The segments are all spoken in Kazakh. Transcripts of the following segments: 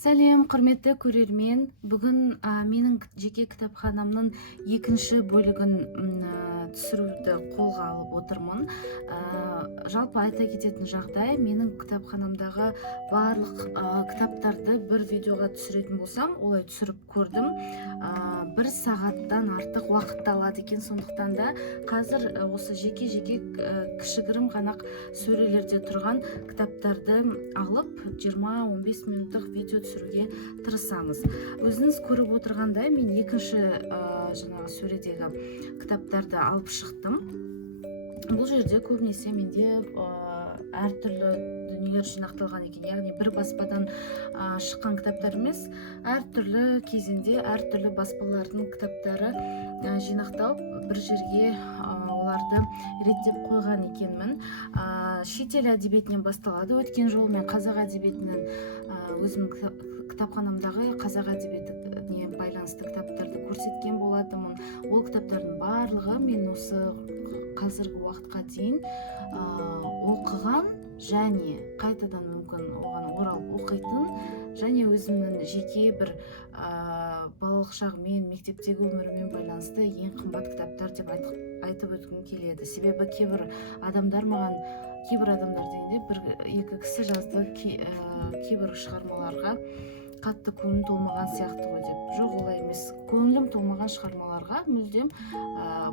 Сәлем, құрметті көрермен. Бүгін менің жеке кітапханамның екінші бөлігін түсіруді қолға алып отырмын. Жалпы айта кететін жағдай, менің кітапханамдағы барлық кітаптарды бір видеоға түсіретін болсам, олай түсіріп көрдім. 1 сағаттан артық уақытты алады екен, сондықтан да қазір осы жеке кішігірім ғана сөрелерде тұрған кітаптарды алып 20-15 минуттық видео түсіруге тырысамыз. Өзіңіз көріп отырғандай, мен екінші жаңағы сөредегі кітаптарды алып шықтым. Бұл жерде көбінесе менде әртүрлі дүниелер жинақталған екен, яғни бір баспадан шыққан кітаптар емес, әртүрлі кезеңде әртүрлі баспалардың кітаптары жинақталып бір жерге оларды реттеп қойған екенмін. Шетел әдебиетінен басталады. Өткен жолы мен қазақ әдебиетінен өзімнің кітапханамдағы қазақ әдебиетіне байланысты кітаптарды көрсеткен болатынмын. Ол кітаптардың барлығы мен осы қазіргі уақытқа дейін оқыған және қайтадан мүмкін оған оралып оқитын, және өзімнің жеке бір балалық шағымен, мектептегі өмірімен байланысты ең қымбат кітаптар деп айтып өткім келеді. Себебі кейбір адамдар дегенде бір-екі кісі жазды кейбір шығармаларға қатты көңілім толмаған сияқты ғой деп. Жоқ, олай емес. Көңілім толмаған шығармаларға мүлдем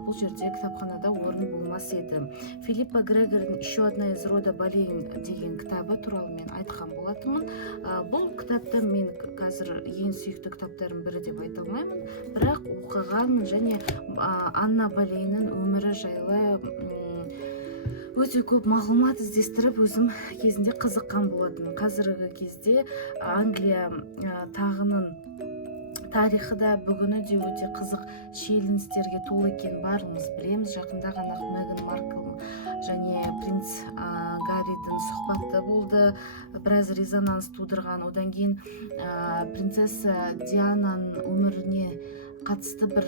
бұл жерде кітапханада орын болмас еді. Филиппа Грегордың «Еще одна из рода болейн» деген кітабы туралы мен айтқан болатынмын. Бұл кітапты мен қазір ең сүйікті кітаптарым бірі деп айта алмаймын, бірақ оқығанмын және Анна Болейннің өмірі жайлы өте көп мағлұмат іздестіріп, өзім кезінде қызыққан болатынмын. Қазіргі кезде Англия тағының тарихы да бүгіні де өте қызық шиеленістерге толы екенін барымыз білеміз. Жақында ғана Меган Маркл және принц Гарридің сұхбаты болды, біраз резонанс тудырған. Одан кейін принцесса Диананың өміріне қатысты бір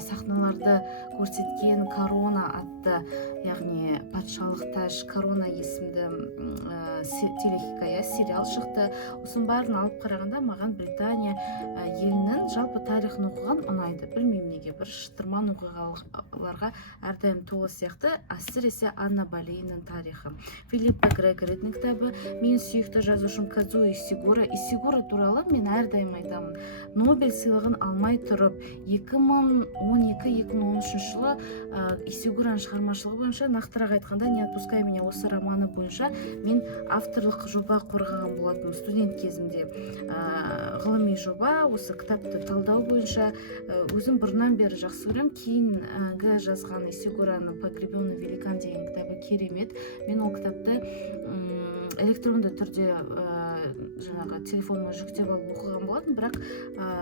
сахналарды көрсеткен «Корона» атты, яғни «Патшалық тәж», «Корона» есімді телехикая, сериал шықты. Осының барын алып қарағанда маған Британия елінің жалпы тарихын оқыған ұнайды. Білмеймін неге, бір шытырман оқиғаларға әрдайым толы сияқты, әсіресе Анна Болейннің тарихы. Филиппа Грегордың кітабы, мен сүйікті жазушым Казуо Исигура. Исигура туралы мен әрдайым айтамын. Нобель сыйлығын алмай тұрып, 2012-2013 жылы Исигураның шығармашылығы бойынша, нақтырақ айтқанда «Не отпускай меня» осы романы бойынша мен авторлық жоба қорғаған болатынмын студент кезімде. Ғылыми жоба, осы кітапты талдау бойынша өзім бұрыннан бері жақсы көремін. Кейінгі жазған Исигураның «Погребенный великан» деген кітабы керемет. Мен ол кітапты электронды түрде жаңағы телефоныма жүктеп алып оқыған болатын, бірақ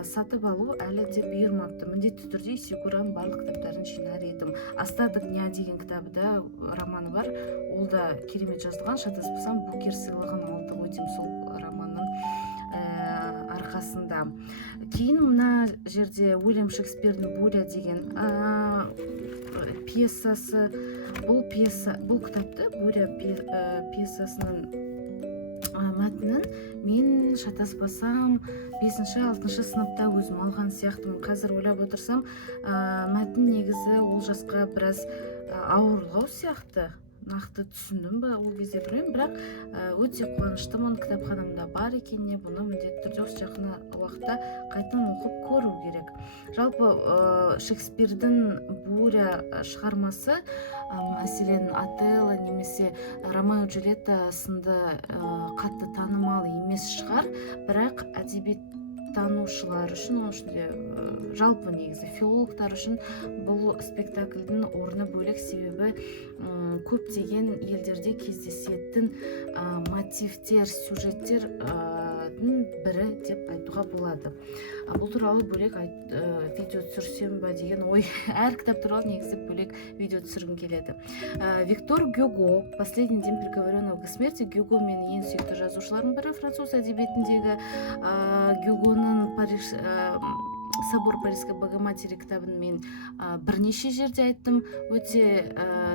сатып алу әлі де бұйырмапты. Міндетті түрде Исигураның барлық кітаптарын жинар едім. «Остаток дня» деген кітабы да, романы бар. Ол да керемет жазылған. Шатаспасам, Букер сыйлығын алды ғой деймін сол романның арқасында. Кейін мына жерде Уильям Шекспирдің «Буря» деген пьесасы. Бұл кітапты, «Буря» пьесасының мәтінін мен шатаспасам 5-6 сыныпта өзім алған сияқтымын. Қазір ойлап отырсам, мәтін негізі ол жасқа біраз ауырлау сияқты. Нақты түсіндім бе ол кезде білмеймін, бірақ өте қуаныштымын кітапханамда бар екеніне. Бұны міндетті түрде осы жақын уақытта қайтадан оқып көру керек. Жалпы Шекспирдің «Буря» шығармасы, мәселен Отелло немесе Ромео Джульетта сынды қатты танымал емес шығар, бірақ әдебиет танушылар үшін, жалпы негізі филологтар үшін бұл спектакльдің орны бөлек. Себебі көптеген елдерде кездесетін мотивтер, сюжеттер бірі деп айтуға болады. Бұл туралы бөлек видео түсірсем бе деген ой, әр кітап туралы негізі бөлек видео түсіргім келеді. Виктор Гюго, «Последний день приговоренного к смерти». Гюго менің ең сүйікті жазушыларым бірі. Француз әдебиетіндегі Гюгоның Собор Парижской Богоматери кітабын мен бірнеше жерде айттым, өте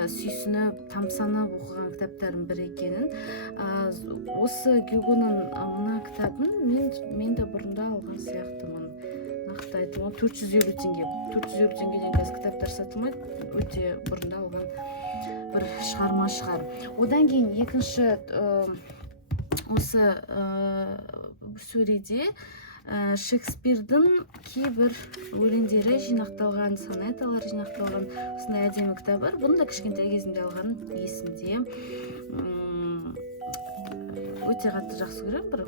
сүйсініп, тамсанып оқыған кітаптардың бірі екенін. Осы Гюгоның мына кітабын мен де бұрында алған сияқтымын. Нақты айтым, 450 теңге. 450 теңгеден қазір кітаптар сатылмайды, өте бұрында алған бір шығарма шығар. Одан кейін екінші осы сөреде Шекспирдің кейбір өлеңдері жинақталған, сонеталар жинақталған осындай әдемі кітап бар. Бұны да кішкентай кезімде алған, есімде. Өте қатты жақсы көремін. Бір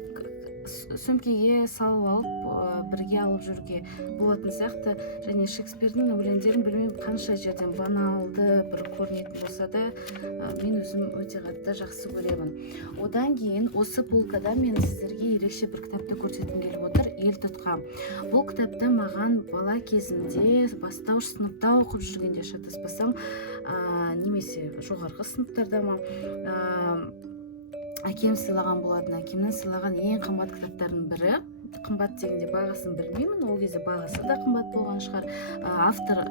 сөмкеге салып алып, бірге алып жүруге болатын сияқты. Және Шекспирдің өлеңдерін білмеймін қанша жерден баналды бір көрінетін болса да, мен өзім өте қатты жақсы көремін. Одан кейін осы полкада мен сіздерге ерекше бір кітапты көрсеткім келіп отыр, ел тұтқам. Бұл кітапты маған бала кезімде бастауыш сыныпта оқып жүргенде шатаспасам, немесе жоғарғы сыныптарда ма, әкем сыйлаған болатын. Әкемнің сыйлаған ең қымбат кітаптардың бірі. Қымбат дегенде бағасын білмеймін, ол кезде бағасы да қымбат болған шығар. Автор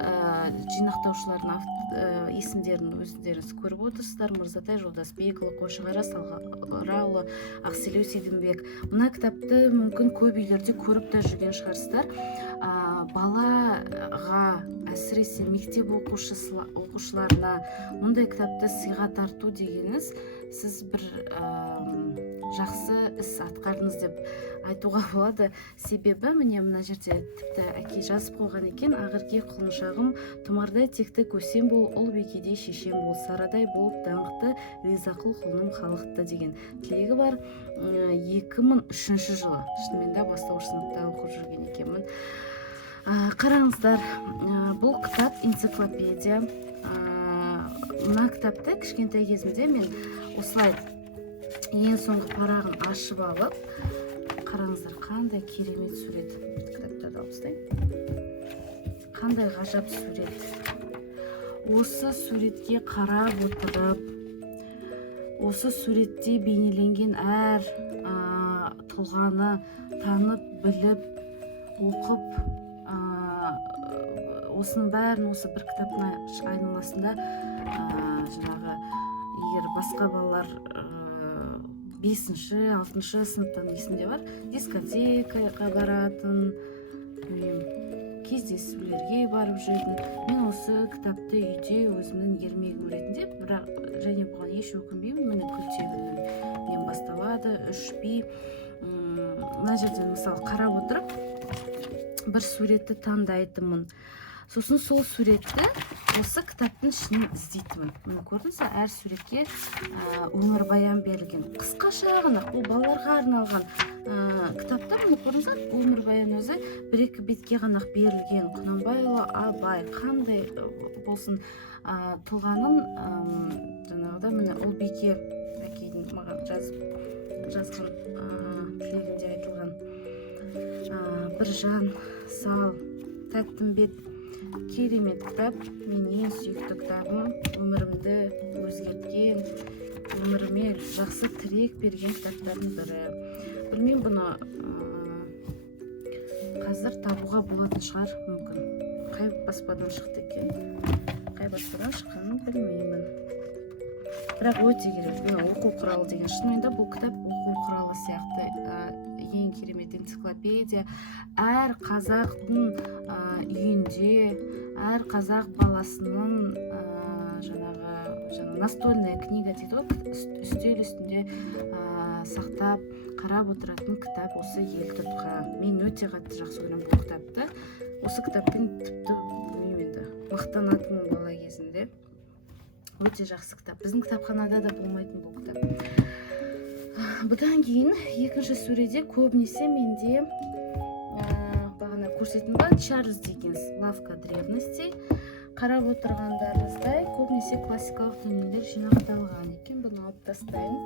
жинақтаушылардың есімдерін өздеріңіз көріп отырсыздар. Мырзатай Жолдасбекұлы, Қойшығара Салғараұлы, Ақселеу Сейдімбек. Мына кітапты мүмкін көп үйлерде көріп те жүрген шығарсыздар. Балаға, әсіресе мектеп оқушыларына мұндай кітапты сыйға тарту дегеніңіз, сіз бір жақсы іс атқардыңыз деп айтуға болады. Себебі міне мына жерде тіпті әке жазып қойған екен: Ақерке құлыншағым, тұмардай текті көсем бол, ұл бекедей шешем бол, сарадай болып даңқты, ризақыл құлыным халықты деген тілегі бар. 2003 жылы, шынымен де бастауыш сыныпта оқып жүрген екенмін. Қараңыздар, бұл кітап энциклопедия. Мына кітапты кішкентай кезімде мен осылай ең соңғы парағын ашып алып, қараңыздар, қандай керемет сурет. Кітаптарды алып тастайын. Қандай ғажап сурет. Осы суретке қарап отырып, осы суретте бейнеленген әр тұлғаны танып, біліп, оқып, осының бәрін осы бір кітаптың айналасында жаңағы, егер басқа балалар 5-6 сыныптан есімде бар, дискотекаға баратын, кездесулерге барып жүретін. Мен осы кітапты үйде өзімнің ермегім ретінде, бірақ және бұған еш өкінбеймін. Міне күлтегінен басталады, 3 би. Мына жерден мысалы қарап отырып, бір суретті таңдайтынмын. Сосын сол суретті осы кітаптың ішінен іздейтімін. Міне көрдіңіз, әр суретке өмірбаян берілген. Қысқаша ғана, ол балаларға арналған кітапта, міне көрдіңіз, өмірбаян өзі 1-2 бетке ғана берілген. Құнанбайұлы Абай қандай болсын тұлғаның жаңағыда, міне Ұлбике әкейдің маған жазған тілегінде айтылған Біржан, Сал, Тәттімбет, керемет кітап. Мен ең сүйікті кітабым, өмірімді өзгерткен, өміріме жақсы тірек берген кітаптардың бірі. Білмеймін, бұны қазір табуға болатын шығар, мүмкін. Қай баспадан шықты екен, қай баспадан шыққанын білмеймін. Бірақ өте керек. Оқу құралы деген, шынымен бұл кітап оқу құралы сияқты ең керемет энциклопедия. Әр қазақтың үйінде, әр қазақ баласының жаңағы настольная книга дейді, үстел үстінде сақтап қарап отыратын кітап осы ел тұтқам. Мен өте қатты жақсы көремін бұл кітапты. Осы кітаппен тіпті мақтанатынмын бала кезінде. Өте жақсы кітап. Біздің кітапханада да болмайтын бұл кітап. Бұдан кейін екінші сөреде көбінесе менде бағана көрсетім бар, Чарльз Диккенс, Лавка древностей. Қарап отырғандарыңыздай көбінесе классикалық дүниелер жинақталған екен. Бұны алып тастайын.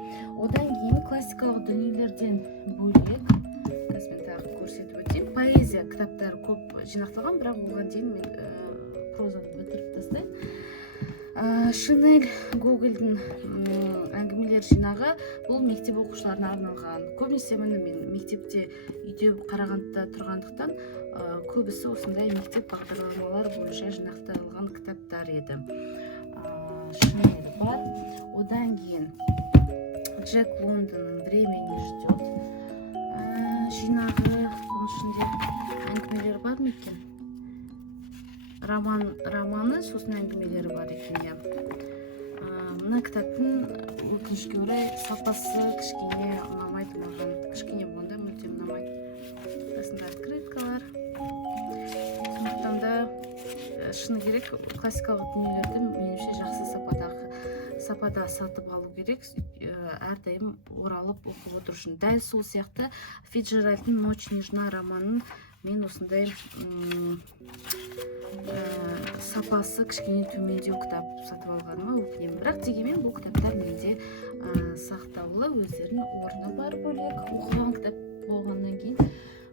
Одан кейін классикалық дүниелерден бөлек, мен тағы көрсетіп өтейін, поэзия кітаптары көп жинақталған, бірақ оған дейін мен прозаны бітіріп тастайын. Шинель Гогольдің әңгімелер әңгімелер жинағы бұл мектеп оқушыларына арналған. Көбінесе мен мектепте үйде Қарағандыда тұрғандықтан көбісі осындай мектеп бағдарламалар бойынша жинақталған кітаптар еді. Шинель бар. Одан кейін Джек Лондонның «Время не ждет» жинағы. Бұның ішінде әңгімелер бар ма екен? Романы, сосын әңгімелері бар екен. Мына кітаптың өкінішке орай сапасы кішкене ұнамайды маған. Кішкене болғанда мүлдем ұнамайды. Осындай открыткалар. Сондықтан да шыны керек, классикалық дүниелерді меніңше жақсы сапада сатып алу керек, әрдайым оралып оқып отыру үшін. Дәл сол сияқты Фицджеральдтың «Ночь нежна» романын мен осындай сапасы кішкене төмендеу кітап сатып алғаныма өкінемін. Бірақ дегенмен бұл кітаптар менде сақтаулы, өздерінің орны бар бөлек. Оқыған кітап болғаннан кейін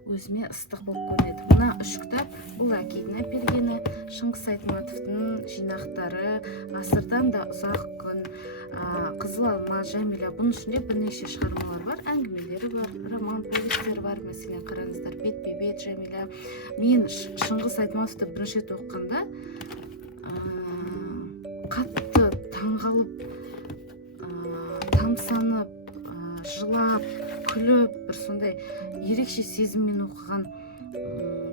өзіме ыстық болып көрінеді. Мына 3 кітап бұл әкенің әпергені, Шыңғыс Айтматовтың жинақтары, ғасырдан да ұзақ күн, Қызыл алма, Жәмила. Бұның ішінде бірнеше шығармалар бар, әңгімелері бар, роман повестері бар. Мәселен, қараңыздар, бет-бе-бет, Жәмила. Мен Шыңғыс Айтматовты бірінші рет оқығанда қатты таңғалып, тамсанып, жылап, күліп, бір сондай ерекше сезіммен оқыған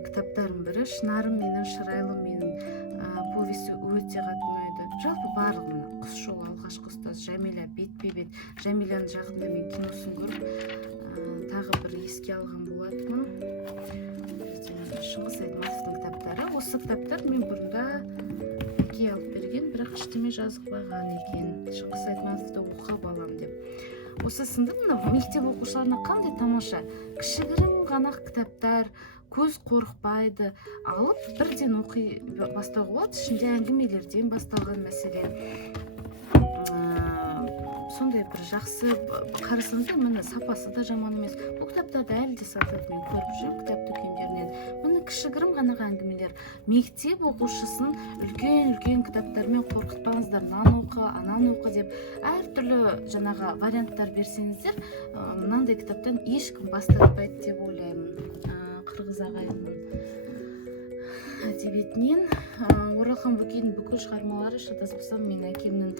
кітаптардың бірі. Шынарым менің, шырайлым менің повесі өте қатты ұнайды. Жалпы барлығын, Құс жолы, алғашқы ұстаз, Жәмила, бет-бе-бет. Жәмиланың жағында мен киносын көріп, тағы бір еске алған болатынмын. Шыңғыс Айтматовтың кітаптары. Осы кітаптар мен бұрында әке алып берген, бірақ ештеме жазылмаған екен. Шыңғыс Айтматовты оқып алам деп. Осы сынды мына мектеп оқушыларына қандай тамаша, кішігірім ғана кітаптар, көз қорықпайды, алып бірден оқи бастауға болады. Ішінде әңгімелерден басталған мәселе. Сондай бір жақсы қарасаңыздар, міне сапасы да жаман емес. Бұл кітаптарды әлі де сатылып мен көріп жүрмін кітап дүкендерінен. Міне кішігірім ғана әңгімелер. Мектеп оқушысын үлкен кітаптармен қорқытпаңыздар, ананы оқы деп әртүрлі жаңағы варианттар берсеңіздер, мынандай кітаптан ешкім бас тартпайды деп ойлаймын. Қырғыз ағайынның әдебиетінен Оралхан Бөкейдің бүкіл шығармалары, шатаспасам, мен әкемнің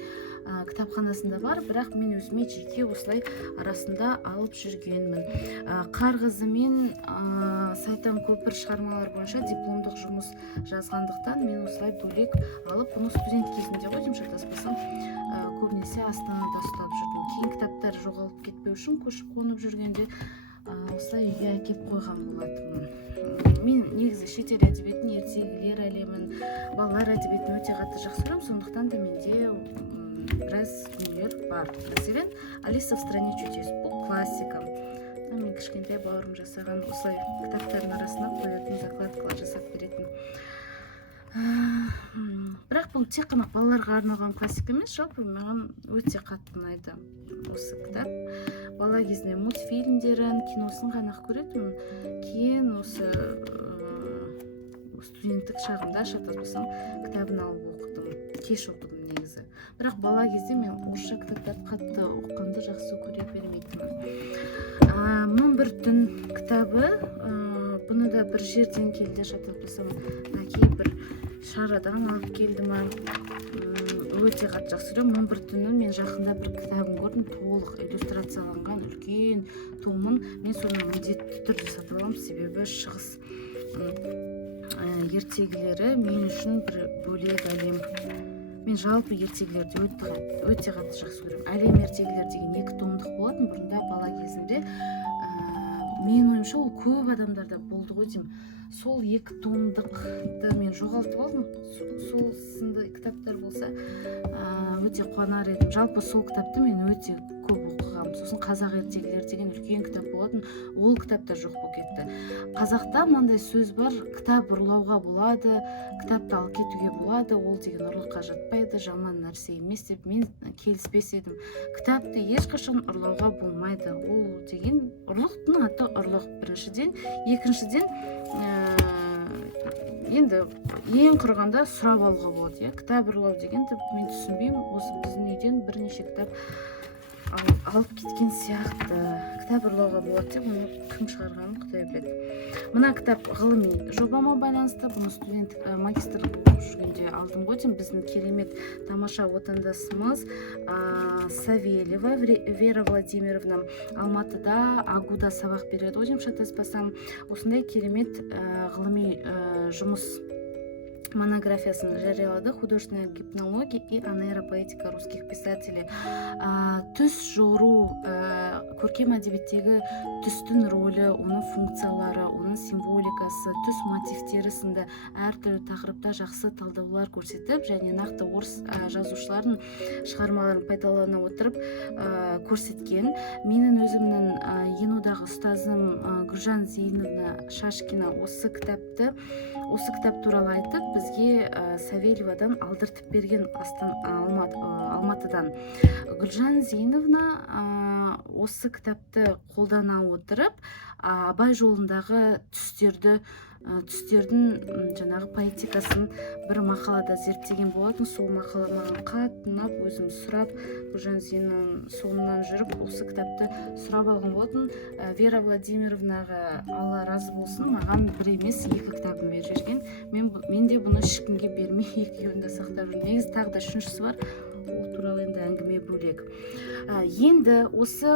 кітапханасында бар, бірақ мен өзіме жеке осылай арасында алып жүргенмін. Қарғызы мен Сайтан көпір шығармалар бойынша дипломдық жұмыс жазғандықтан мен осылай бөлек алып, бұны студент кезінде ғой деймін, шатаспасам, көбінесе Астанада ұстап жүрдім. Кейін кітаптар жоғалып кетпеу үшін көшіп қонып жүргенде осылай үйге әкеп қойған болатынмын. Мен негізі шетел әдебиетін, ертегілер әлемін, балалар әдебиетін өте қатты жақсы көремін, сондықтан да менде біраз дүниелер бар. Мәселен, Алиса в стране чудес, бұл классика. Мен кішкентай бауырым жасаған осылай кітаптардың арасына қоятын закладкалар жасап беретін. Бірақ бұл тек қана балаларға арналған классика емес, жалпы маған өте қатты ұнайды осы кітап. Бала кезінде мультфильмдерін, киносын ғана көретінмін. Кейін осы студенттік шағымда шатаспасам кітабын алып оқыдым, кеш оқыдым негізі. Бірақ бала кезде мен орысша кітаптарды қатты оқығанды жақсы көре бермейтінмін. Мың бір түн кітабы, бұны да бір жерден келді, шатаспасам, әке бір шарадан алып келді ма, өте қатты жақсы көремін. Мың бір түннің мен жақында бір кітабын көрдім, толық иллюстрацияланған үлкен томын. Мен соны міндетті түрде сатып аламын, себебі шығыс ертегілері мен үшін бір бөлек әлем. Мен жалпы ертегілерді өте қатты жақсы көремін. Әлем ертегілері деген 2 томдық болатын бұрында бала кезімде. Мен ойымша ол көп адамдарда болды ғой деймін. Сол 2 томдықты мен жоғалтып алдым. Сол сынды кітаптар болса өте қуанар едім. Жалпы сол кітапты мен өте көп оқығанмын. Сосын қазақ ертегілері деген үлкен кітап болатын, ол кітаптар жоқ болып кетті. Қазақта мынандай сөз бар, кітап ұрлауға болады, кітапты алып кетуге болады, ол деген ұрлыққа жатпайды, жаман нәрсе емес деп мен келіспес едім. Кітапты ешқашан ұрлауға болмайды. Ол деген ұрлықтың аты ұрлық біріншіден, екіншіден енді ең құрғанда сұрап алуға болады. Кітап ұрлау дегенді мен түсінбеймін. Осы біздің үйден бірнеше кітап алып кеткен сияқты. Кітап ұрлауға болады деп, оны кім шығарғанын Құдай біледі. Мына кітап ғылыми жобама байланысты. Бұны студент магистрлық оқып жүргенде алдым ғой деймін. Біздің керемет тамаша отандасымыз Савельева Вера Владимировна Алматыда Агуда сабақ береді ғой деймін, шатаспасам. Осындай керемет ғылыми жұмыс монографиясын жариялады. Художественная гипнология и анейропоэтика русских писателей. Түс жору, көркем әдебиеттегі түстің рөлі, оның функциялары, оның символикасы, түс мотивтері сынды әртүрлі тақырыпта жақсы талдаулар көрсетіп, және нақты орыс жазушылардың шығармаларын пайдалана отырып көрсеткен. Менің өзімнің Енудағы ұстазым Гүлжан Зейновна Шашкина осы кітап туралы айтып, бізге Савельевадан алдыртып берген Алматыдан. Гүлжан Зейновна осы кітапты қолдана отырып, Абай жолындағы түстердің жаңағы поэтикасын бір мақалада зерттеген болатын. Сол мақала маған қатты ұнап, өзім сұрап, Гүлжан Зейновнаның соңынан жүріп, осы кітапты сұрап алған болатын. Вера Владимировнаға Алла разы болсын, маған бір емес 2 кітабын беріп жүрген. Мен де бұны ешкімге бермей екеуін де сақтап жүрмін. Негізі тағы да 3-шісі бар, ол туралы енді әңгіме бөлек. Енді осы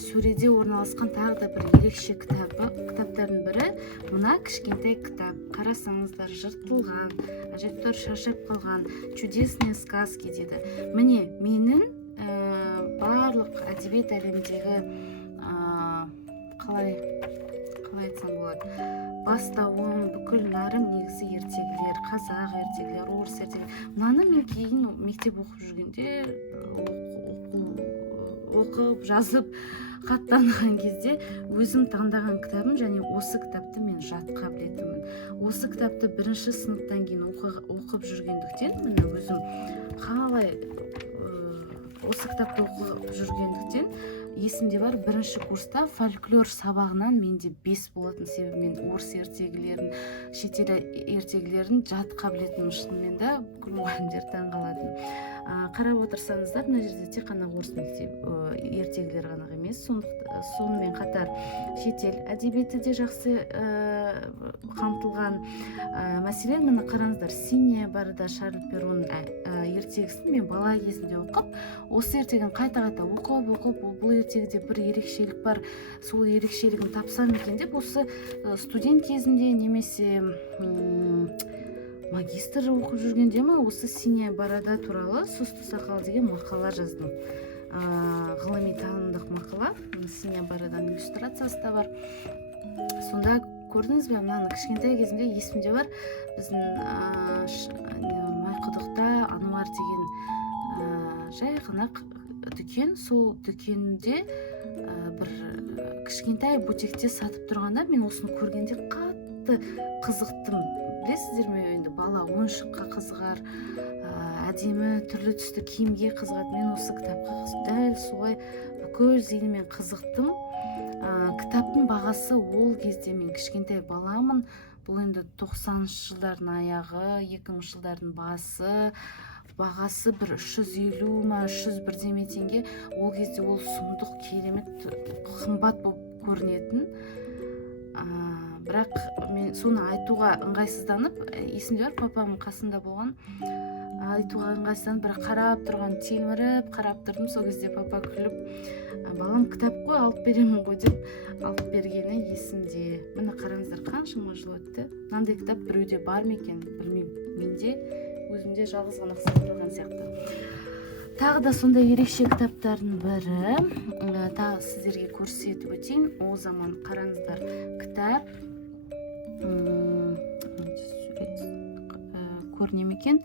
сөреде орналасқан тағы да бір ерекше кітаптардың бірі мына кішкентай кітап. Қарасаңыздар, жыртылған, әжептәуір шаршап қалған чудесные сказки дейді. Міне менің барлық әдебиет әлеміндегі қалай айтсам болады, бастауым, бүкіл нәрім негізі ертегілер, қазақ ертегілер, орыс ертегілер. Мынаны мен кейін мектеп оқып жүргенде оқып, жазып, қаттанған кезде өзім таңдаған кітабым, және осы кітапты мен жатқа білетінмін. Осы кітапты 1-ші сыныптан кейін оқып жүргендіктен, міне өзім қалай осы кітапты оқып жүргендіктен есімде бар, 1-ші курста фольклор сабағынан менде 5 болатын. Себебі мен орыс ертегілерін, шетел ертегілерін жатқа білетінмін. Шынымен де бүкіл мұғалімдер таң қалатын. Қарап отырсаңыздар, мына жерде тек қана орыс ертегілер ғана емес, сонымен қатар шетел әдебиеті де жақсы қамтылған. Мәселен, міне қараңыздар, Синяя борода Шарль Перронның ертегісін мен бала кезінде оқып, осы ертегін қайта-қайта оқып, бұл ертегіде бір ерекшелік бар, сол ерекшелігін тапсам екен деп, осы студент кезінде немесе магистр оқып жүргенде ме, осы Синяя борода туралы сұсты сақал деген мақала жаздым. Ғылыми танымдық мақала, Синяя бороданың иллюстрациясы да бар. Сонда көрдіңіз бе, мынаны кішкентай кезінде есімде бар, біздің Майқұдықта Ануар деген жай ғана дүкен, сол дүкенде бір кішкентай бутикте сатып тұрғанда, мен осыны көргенде қатты қызықтым. Білесіздер ме, енді бала ойыншыққа қызығар, әдемі түрлі түсті киімге қызығады. Мен осы кітапқа дәл солай бүкіл зейінімен қызықтым. Кітаптың бағасы ол кезде, мен кішкентай баламын, бұл енді 90-шы жылдардың аяғы, 2000 жылдардың бағасы бір 350 ма, 300 бірдеме теңге. Ол кезде ол сұмдық, керемет, қымбат болып көрінетін. Бірақ мен соны айтуға ыңғайсызданып, есімде бар, папамның қасында болған, айтуға ыңғайсызданып, бірақ қарап тұрған, телміріп қарап тұрдым. Сол кезде папа күліп, балам кітап қой, алып беремін ғой деп алып бергені есімде. Міне қараңыздар, қаншама жыл өтті. Мынандай кітап біреуде бар ма екен, білмеймін. Менде өзімде жалғыз ғана сақталған сияқты. Тағы да сондай ерекше кітаптардың бірі, тағы сіздерге көрсетіп өтейін. О заман, қараңыздар, кітап көрінем екен,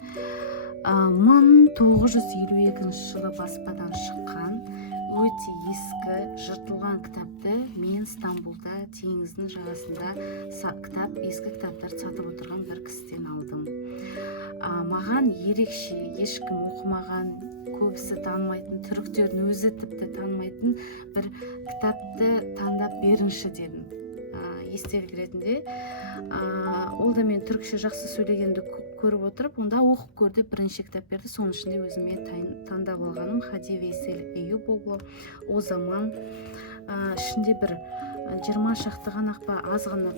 1952 жылы баспадан шыққан өте ескі жыртылған кітапты мен Стамбулда теңіздің жағасында ескі кітаптар сатып отырған бір кісіден алдым. Маған ерекше, ешкім оқымаған, көбісі танымайтын, түріктердің өзі тіпті танымайтын бір кітапты таңдап беріңші дедім. Естелік ретінде. Ол да мен түрікше жақсы сөйлегенді көріп отырып, онда оқып көр деп бірнеше кітап берді. Соның ішінде өзіме таңдап алғаным Хади Вейсель Эюбоглу О заман. Ішінде бір 20 шақты ғана аз ғана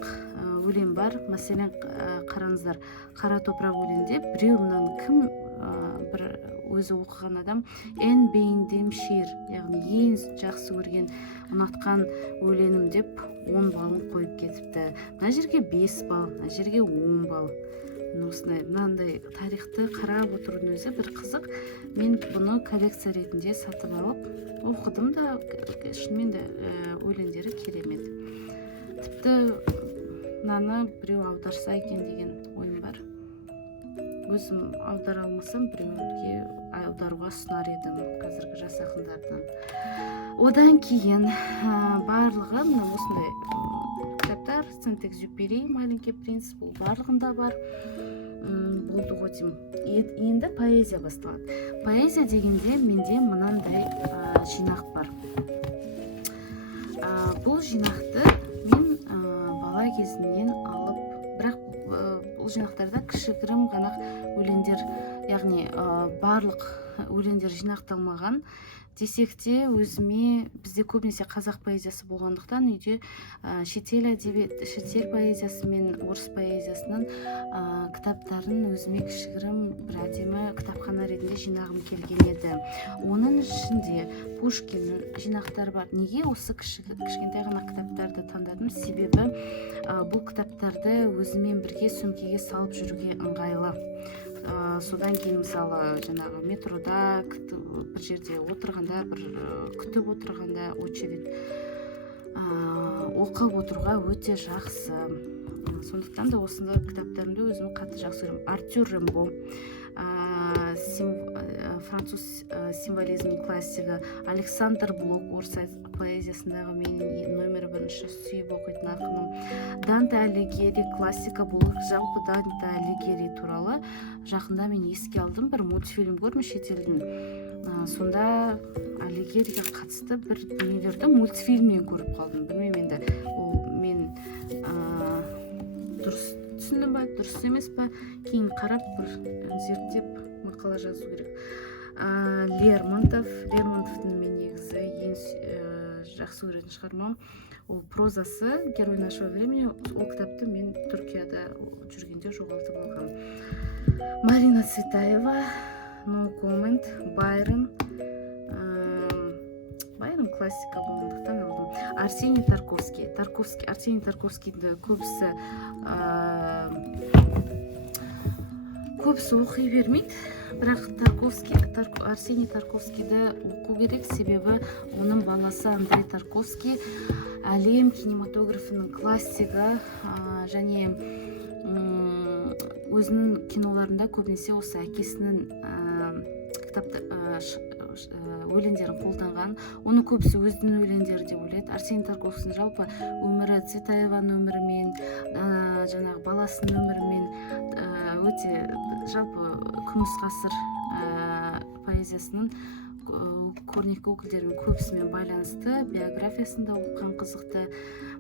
өлең бар. Мәселен, қараңыздар, Қара топырақ өлеңде біреуінен кім бір өзі оқыған адам ең бейіндем шер, яғни ең жақсы көрген, ұнатқан өлеңім деп 10 балын қойып кетіпті. Мына жерге 5 бал, мына жерге 10 бал. Осындай, мынандай тарихты қарап отырудың өзі бір қызық. Мен бұны коллекция ретінде сатып алып оқыдым да, шынымен де өлеңдері керемет. Тіпті мынаны біреу аударса екен деген ойым бар. Өзім аудара алмасам, біреуге аударуға ұсынар едім, қазіргі жас ақындардың. Одан кейін барлығы осындай кітаптар, Сент-Экзюпери, Маленький принц, бұл барлығында бар. Болды ғой деймін. Енді поэзия басталады. Поэзия дегенде менде мынандай жинақ бар. Бұл жинақты мен бала кезімнен алып, бірақ бұл жинақтарда кішігірім ғана өлеңдер, яғни барлық өлеңдер жинақталмаған. Десек те өзіме, бізде көбінесе қазақ поэзиясы болғандықтан үйде шетел поэзиясы мен орыс поэзиясының кітаптарын өзіме кішігірім бір әдемі кітапхана ретінде жинағым келген еді. Оның ішінде Пушкиннің жинақтары бар. Неге осы кішкентай ғана кітаптарды таңдадым? Себебі бұл кітаптарды өзімен бірге сөмкеге салып жүруге ыңғайлы. Содан кейін мысалы жаңағы метрода бір жерде отырғанда, бір күтіп отырғанда очередь оқып отыруға өте жақсы. Сондықтан да осындай кітаптарымды өзім қатты жақсы көремін. Артюр Рембо, француз символизм классигі, Александр Блок, орыс поэзиясындағы менің номер 1 сүйіп оқитын ақыным. Данте Алигьери классика. Бұл жалпы Данте Алигьери туралы жақында мен еске алдым, бір мультфильм көрдім шетелдің. Сонда Алигьериге қатысты бір дүниелерді мультфильмнен көріп қалдым. Білмеймін енді, ол мен дұрыс түсіндім ба, дұрыс емес па, кейін қарап бір зерттеп мақала жазу керек. Лермонтовтың мен негізі ең жақсы көретін шығармам ол прозасы «Герой нашего времени». Ол кітапты мен Түркияда жүргенде жоғалтып алғам. Марина Цветаева, No Comment, Байрон классика болғандықтан алдым. Арсений Тарковский. Арсений Тарковскийді көбісі оқи бермейді, бірақ Арсений Тарковскийді оқу керек, себебі оның баласы Андрей Тарковский әлем кинематографының классигі, және өзінің киноларында көбінесе осы әкесінің өлеңдерін қолданған. Оны көбісі өзінің өлеңдері деп ойлайды. Арсений Тарковскийдің жалпы өмірі Цветаеваның өмірімен, жаңағы баласының өмірімен өте жалпы күміс ғасыр поэзиясының көрнекті өкілдерінің көбісімен байланысты. Биографиясында оқыған қызықты.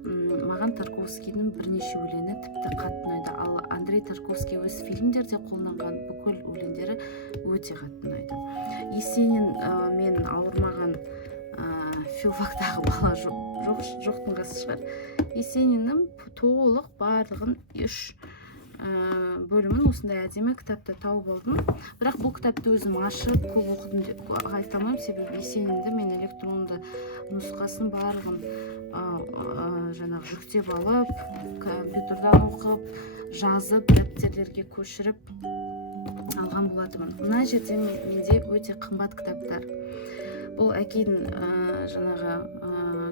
Маған Тарковскийдің бірнеше өлеңі тіпті қатты ұнайды. Ал Андрей Тарковский өз фильмдерде қолданған бүкіл өлеңдері өте қатты ұнайды. Есенин мен ауырмаған филфактағы бала жоқтың қасы шығар. Есениннің толық барлығын 3 бөлімін осындай әдемі кітапта тауып алдым. Бірақ бұл кітапты өзім ашып көп оқыдым деп айта алмаймын, себебі Есенинді мен электронды нұсқасын барлығын жаңағы жүктеп алып, компьютердан оқып, жазып, дәптерлерге көшіріп алған болатынмын. Мына жерде менде өте қымбат кітаптар. Бұл әкейдің жаңағы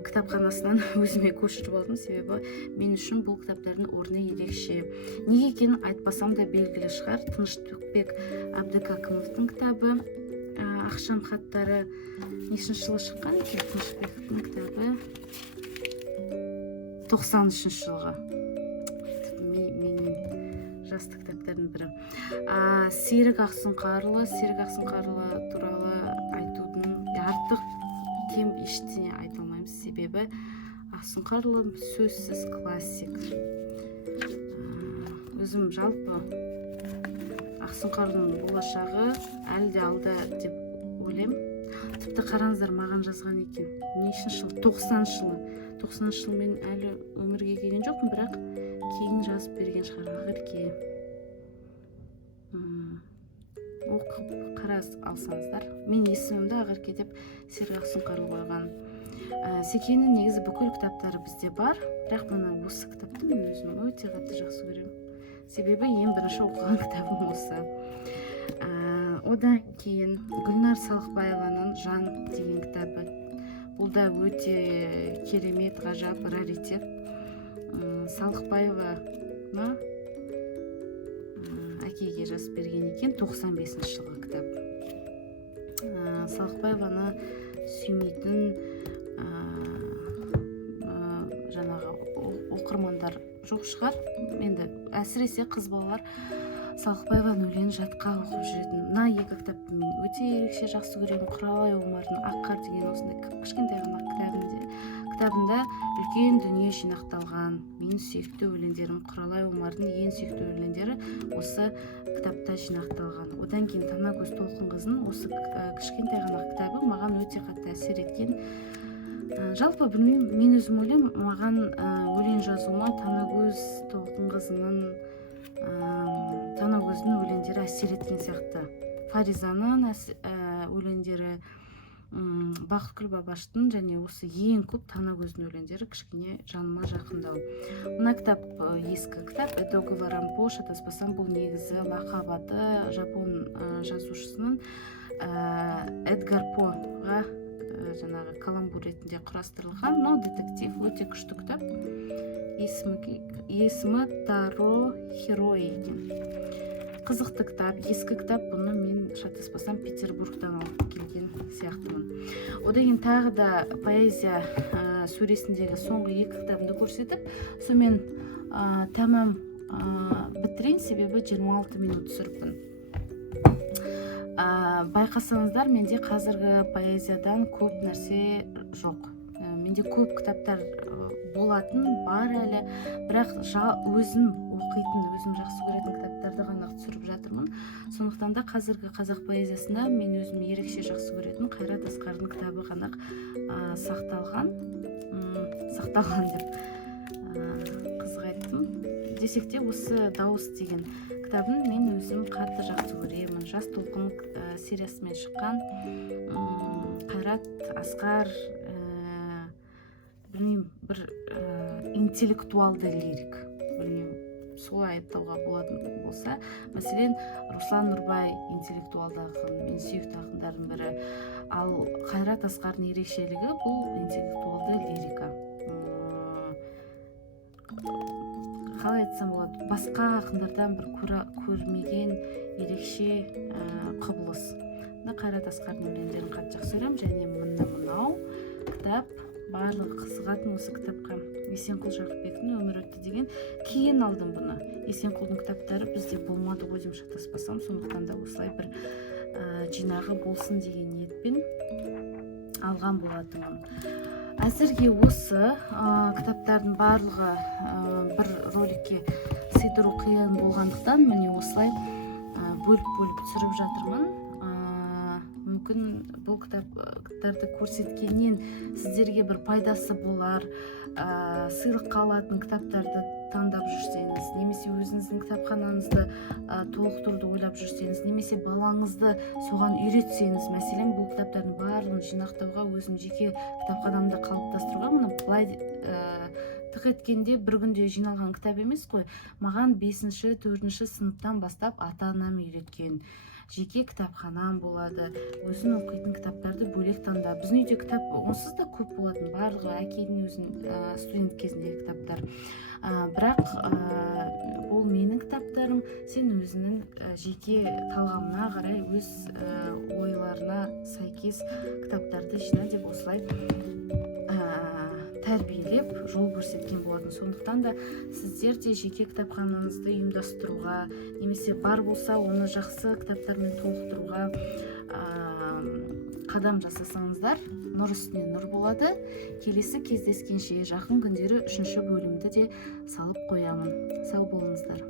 кітапханасынан өзіме көшіріп алдым, себебі мен үшін бұл кітаптардың орны ерекше. Неге екенін айтпасам да белгілі шығар. Тыныштықбек Әбдікәкімовтың кітабы Ақшам хаттары нешінші жылы шыққан екен? Тыныштықбектің кітабы 93 жылғы. Менің жасты кітаптардың бірі. Серік Ақсұңқарлы туралы айтудың артық кем ештеңе айта алмаймыз, себебі Ақсұңқарлы сөзсіз классик. Өзім жалпы Ақсұңқардың болашағы әлі де алда деп ойлаймын. Тіпті қараңыздар, маған жазған екен. Нешінші жыл? 90-шы жылы. 90-шы жылы мен әлі өмірге келген жоқпын, бірақ кейін жазып берген шығар. Ақерке. Оқып қараз алсаңыздар. Мен есімімді Ақерке деп Серік Ақсұңқарлы қойған. Секеннің негізі бүкіл кітаптары бізде бар, бірақ мына осы кітапты мен өзім өте қатты жақсы көремін. Себебі ең бірінші оқыған кітабым осы. Одан кейін Гүлнар Салықбаеваның «Жан» деген кітабы. Бұл да өте керемет, ғажап, раритет. Салықбаева әкеге жазып берген екен, 95-ші жылғы кітап. Салықбаеваны сүймейтін жаңағы оқырмандар жоқ шығар. Енді әсіресе қыз балалар Салықбаеваның өлеңін жатқа оқып жүретін. Мына екі кітапты мен өте ерекше жақсы көремін. Құралай Омардың «Ақ қар» деген осындай кішкентай ғана кітабында үлкен дүние жинақталған. Менің сүйікті өлеңдерім, Құралай Омардың ең сүйікті өлеңдері осы кітапта жинақталған. Одан кейін Танагөз Толқынқызының осы кішкентай ғана кітабы маған өте қатты әсер еткен. Жалпы білмеймін, мен өзім ойлаймын, маған өлең жазуыма Танагөз Толқынқызының Танагөздің өлеңдері әсер еткен сияқты. Фаризаның өлеңдері, Бақытгүл Бабаштың және осы ең көп Танагөздің өлеңдері кішкене жаныма жақындау. Мына кітап ескі кітап, Эдогаwa Рампо, шатаспасам бұл негізі лақап жапон жазушысының Эдгар Поға жаңағы каламбур ретінде құрастырылған, но детектив, өте күшті кітап. Есімі Таро Хирои екен. Қызықты кітап, ескі кітап. Бұны мен шатаспасам Петербургтан алып келген сияқтымын. Одан кейін тағы да поэзия сөресіндегі соңғы екі кітабымды көрсетіп, сонымен тәмам бітірейін, себебі 26 минут түсіріппін. Байқасаңыздар, менде қазіргі поэзиядан көп нәрсе жоқ. Менде көп кітаптар болатын, бар әлі, бірақ өзім оқитын, өзім жақсы көретін кітаптарды ғана түсіріп жатырмын. Сондықтан да қазіргі қазақ поэзиясында мен өзім ерекше жақсы көретін Қайрат Асқардың кітабы ғана сақталған деп қызық айттым. Десек те осы «Дауыс» деген кітабын мен өзім қатты жақсы көремін. Жас толқын сериясымен шыққан Қайрат Асқар, білмеймін, бір интеллектуалды лирик, білмеймін, солай айтуға болатын болса. Мәселен, Руслан Нұрбай интеллектуалды ақын, мен сүйікті ақындардың бірі. Ал Қайрат Асқардың ерекшелігі бұл интеллектуалды лирика. Қалай айтсам болады, басқа ақындардан бір көрмеген ерекше құбылыс. Қайрат Асқардың өлеңдерін қатты жақсы көремін, және мынау кітап барлығы қызығатын осы кітапқа. Есенқұл Жақыпбектің «Өмір өтті» деген. Кейін алдым бұны. Есенқұлдың кітаптары бізде болмады ғой деймін, шатаспасам, сондықтан да осылай бір жинағы болсын деген ниетпен алған болатынмын. Әзірге осы кітаптардың барлығы бір роликке сыйдыру қиын болғандықтан міне осылай бөліп түсіріп жатырмын. Мүмкін бұл кітаптарды көрсеткеннен сіздерге бір пайдасы болар, сыйлыққа алатын кітаптарды таңдап жүрсеңіз, немесе өзіңіздің кітапханаңызды толықтыруды ойлап жүрсеңіз, немесе балаңызды соған үйретсеңіз, мәселен, бұл кітаптардың барлығын жинақтауға, өзім жеке кітапханамды қалыптастыруға, мұны былай тық еткенде бір күнде жиналған кітап емес қой. Маған 5-4 сыныптан бастап ата-анам үйреткен. Жеке кітапханам болады, өзім оқитын кітаптарды бөлек таңдап. Біздің үйде кітап онсыз да көп болатын, барлығы әкейдің өзінің студент кезіндегі кітаптар. Бірақ ол менің кітаптарым, сен өзінің жеке талғамына қарай, өз ойларына сәйкес кітаптарды жина деп осылай тәрбиелеп жол көрсеткен болатын. Сондықтан да сіздер де жеке кітапханаңызды ұйымдастыруға, немесе бар болса оны жақсы кітаптармен толықтыруға қадам жасасаңыздар, нұр үстіне нұр болады. Келесі кездескенше жақын күндері 3-ші бөлімді де салып қоямын. Сау болыңыздар.